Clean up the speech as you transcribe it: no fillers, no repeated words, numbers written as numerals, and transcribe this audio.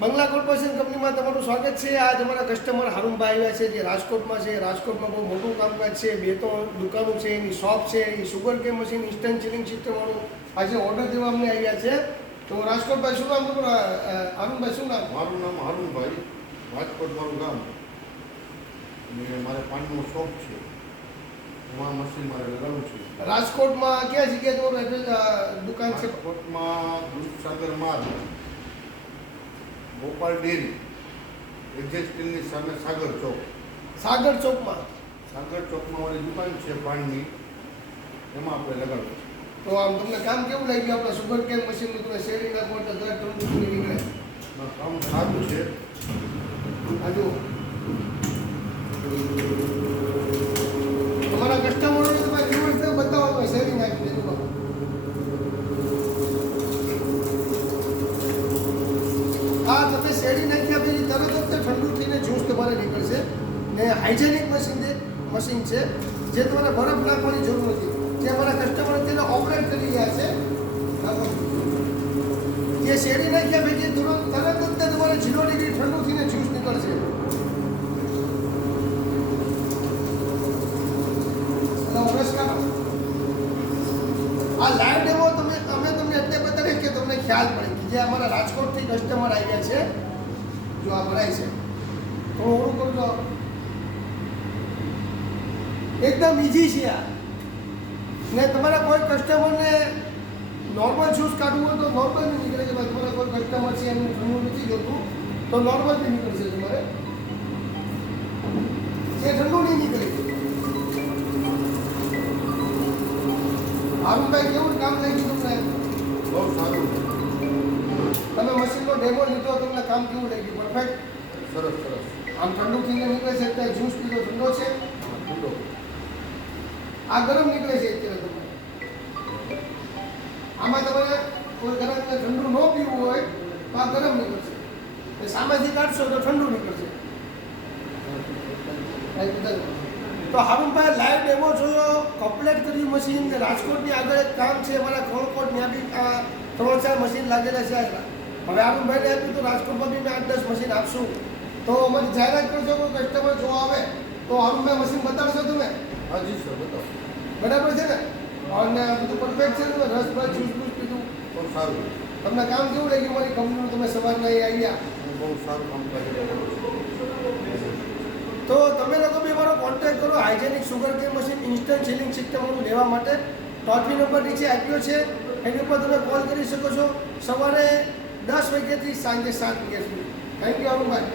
બંગલા કોર્પોરેશન કંપનીમાં તમારું સ્વાગત છે। આજ અમારા કસ્ટમર હારૂનભાઈ આવ્યા છે જે રાજકોટમાં છે। રાજકોટમાં બહુ મોટું કામકાજ છે, 2-3 દુકાનો છે, એની શોપ છે, એ sugar cane machine instant chilling સિસ્ટમવાળું આજે ઓર્ડર દેવા અમને આવ્યા છે। તો રાજકોટભાઈ શું નામ તમારું? હારૂનભાઈ શું નામ? મારું નામ હારૂનભાઈ, રાજકોટ મારું ગામ ને મારે પાનનું શોપ છે, એમાં મશીન મારે લગાડવું છે। રાજકોટમાં ક્યાં જગ્યાએ તમારું એડ્રેસ દુકાન છે? રાજકોટમાં દૂધસાગર માર્ગ, ગોપાલ ડેરી, એક્ઝેટ સ્ટીલની સામે સાગર ચોક। સાગર ચોકમાં? સાગર ચોકમાં મારી દુકાન છે પાનની, એમાં આપણે લગાડવું છે। તો આમ તમને કામ કેવું લાગ્યું? આપણે સુગર કેન મશીનનું તમે શેરી નાખો તો દરેક ઠંડુ નીકળે? કામ સારું છે। હજુ તમારા કસ્ટમરોને તમે કેવી રીતે બતાવો તો શેરી નાખી દેજો। આ તમે શેરી નાખ્યા પછી તરત જ ઠંડુ થઈને જ્યુસ તમારે નીકળશે ને હાઇજેનિક મશીન છે જે તમારે બરફ નાખવાની જરૂર નથી। જે અમારા કસ્ટમર તેને ઓપરેટ કરી રહ્યા છે, જે શેરી નાખ્યા પછી તરત જ તમારે 0 ડિગ્રી ઠંડુ થઈને જ્યુસ નીકળશે। આ લાઈવ ડેમો અમે તમને એટલે બતાવીએ કે તમને ખ્યાલ પડે કે જે અમારા રાજકોટથી કસ્ટમર આવ્યા છે, જો આ ભરાય છે થોડું કરજો, એકદમ ઇઝી છે આ। ને તમારા કોઈ કસ્ટમરને નોર્મલ જ્યુસ કાઢવું હોય તો નોર્મલ બી નીકળે છે। તમારા કોઈ કસ્ટમર છે એમને ઠંડુ નથી જોતું તો નોર્મલ બી નીકળશે તમારે, એ ઠંડુ નહીં નીકળે। હારૂનભાઈ કેવું કામ લાગ્યું તમને? બહુ સારું છે, તમે મશીનનો ડેમો લીધો, તમને કામ કેવું લાગ્યું? પરફેક્ટ? સરસ સરસ। આમ ઠંડુ થઈને નીકળે છે અત્યારે જ્યુસ પીધો ઠંડો છે, ઠંડો આ ગરમ નીકળે છે અત્યારે તમારે। આમાં તમારે કોઈ ગરમ ઠંડુ ન પીવું હોય તો આ ગરમ નીકળશે, સામેથી કાઢશો તો ઠંડુ નીકળશે। તો હારૂનભાઈ લાઈવ ડેમો જોયો, કમ્પ્લીટ કર્યું મશીન। રાજકોટની આગળ એક કામ છે અમારા ખોળકોટ, ત્યાં બી 3-4 મશીન લાગેલા છે। હવે હારૂનભાઈને આપ્યું તો રાજકોટમાં બી મેં 8-10 મશીન આપશું। તો અમારી જાહેરાત કરજો, કોઈ કસ્ટમર જોવા આવે તો હારૂનભાઈ મશીન બતાડશો તમે? હા જી સર, બતાવો। બરાબર છે ને? અને બધું પરફેક્ટ છે ને? રસ જ્યુસ જ્યુસ પીધું? બહુ સારું, તમને કામ કેવું લાગ્યું મારી કંપનીનું? તમે સવારના આવ્યા બહુ સારું કામ કરી રહ્યું છે। તો તમે લોકો બી અમારો કોન્ટેક્ટ કરો hygienic sugar cane machine instant chilling સિસ્ટમનું લેવા માટે। ટોલ ફ્રી નંબર નીચે આપ્યો છે, એની ઉપર તમે કોલ કરી શકો છો, સવારે 10 વાગ્યાથી સાંજે 7 વાગ્યા સુધી। Thank you હારૂનભાઈ।